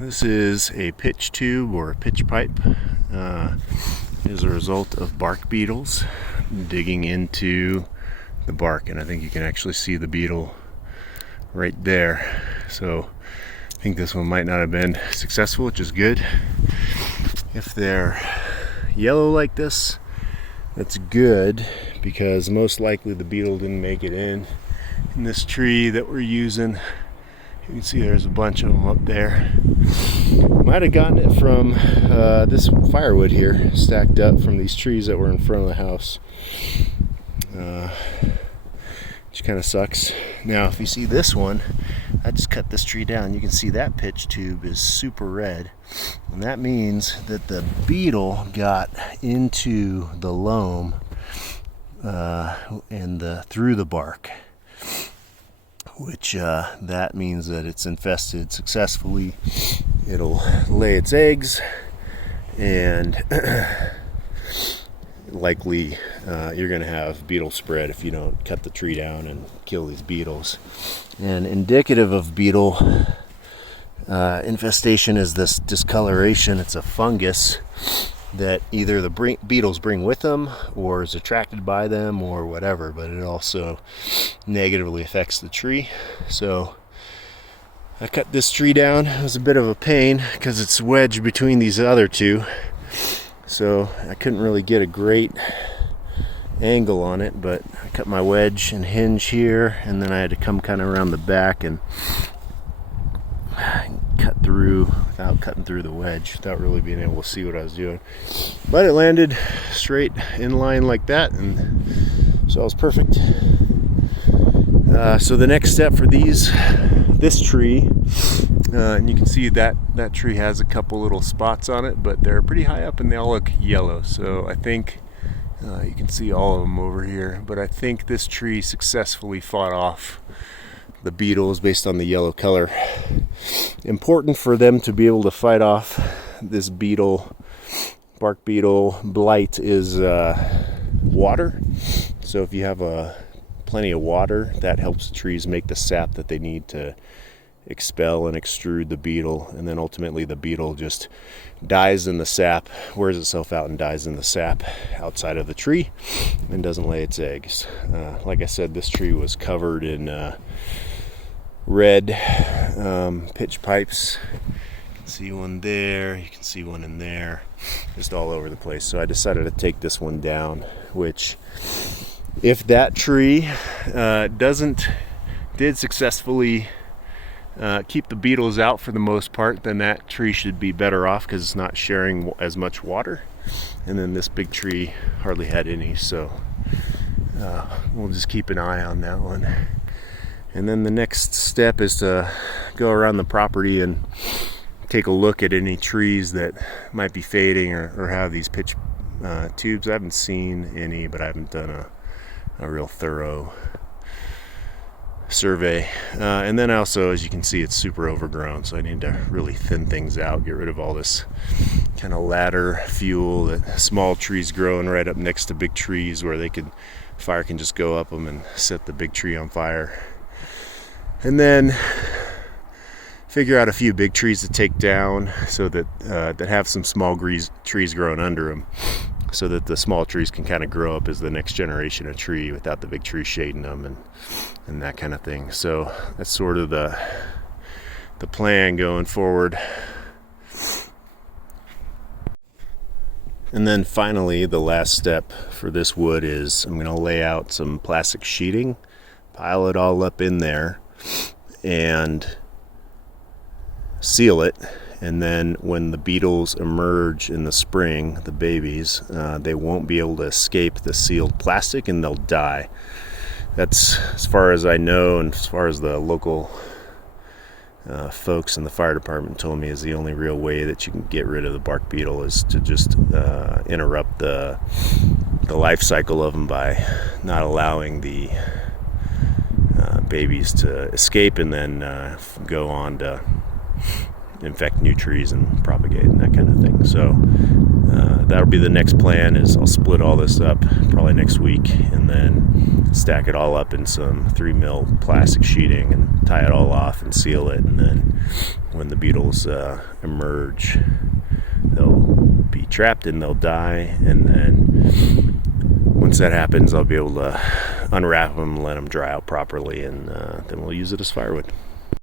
This is a pitch tube or a pitch pipe as a result of bark beetles digging into the bark, and I think you can actually see the beetle right there. So I think this one might not have been successful, which is good. If they're yellow like this, that's good, because most likely the beetle didn't make it in this tree that we're using. You can see there's a bunch of them up there. Might have gotten it from this firewood here, stacked up from these trees that were in front of the house. Which kind of sucks. Now, if you see this one, I just cut this tree down. You can see that pitch tube is super red. And that means that the beetle got into the loam and through the bark. Which that means that it's infested successfully. It'll lay its eggs, and likely you're going to have beetle spread if you don't cut the tree down and kill these beetles. And indicative of beetle infestation is this discoloration. It's a fungus that either the beetles bring with them or is attracted by them or whatever, but it also negatively affects the tree. So I cut this tree down. It was a bit of a pain because it's wedged between these other two, so I couldn't really get a great angle on it, but I cut my wedge and hinge here, and then I had to come kind of around the back and cut through without cutting through the wedge, without really being able to see what I was doing. But it landed straight in line like that, and so it was perfect. So the next step for this tree, and you can see that tree has a couple little spots on it, but they're pretty high up and they all look yellow. So I think you can see all of them over here, but I think this tree successfully fought off the beetles based on the yellow color. Important for them to be able to fight off this beetle, bark beetle blight, is water. So if you have plenty of water, that helps the trees make the sap that they need to expel and extrude the beetle, and then ultimately the beetle just dies in the sap, wears itself out and dies in the sap outside of the tree and doesn't lay its eggs. Like I said, this tree was covered in red pitch pipes. You can see one there, you can see one in there, just all over the place. So I decided to take this one down, which, if that tree did successfully keep the beetles out for the most part, then that tree should be better off because it's not sharing as much water. And then this big tree hardly had any, so we'll just keep an eye on that one. And then the next step is to go around the property and take a look at any trees that might be fading or have these pitch tubes. I haven't seen any, but I haven't done a real thorough survey. And then also, as you can see, it's super overgrown, so I need to really thin things out, get rid of all this kind of ladder fuel that small trees growing right up next to big trees where fire can just go up them and set the big tree on fire. And then figure out a few big trees to take down so that have some small trees growing under them, so that the small trees can kind of grow up as the next generation of tree without the big tree shading them and that kind of thing. So that's sort of the plan going forward. And then finally, the last step for this wood is I'm going to lay out some plastic sheeting, pile it all up in there, and seal it. And then when the beetles emerge in the spring, the babies, they won't be able to escape the sealed plastic and they'll die. That's, as far as I know, and as far as the local folks in the fire department told me, is the only real way that you can get rid of the bark beetle, is to just interrupt the life cycle of them by not allowing the babies to escape and then go on to infect new trees and propagate and that kind of thing. So that'll be the next plan. Is I'll split all this up probably next week and then stack it all up in some 3mm plastic sheeting and tie it all off and seal it, and then when the beetles emerge. They'll be trapped and they'll die, and then once that happens, I'll be able to unwrap them, let them dry out properly, and then we'll use it as firewood.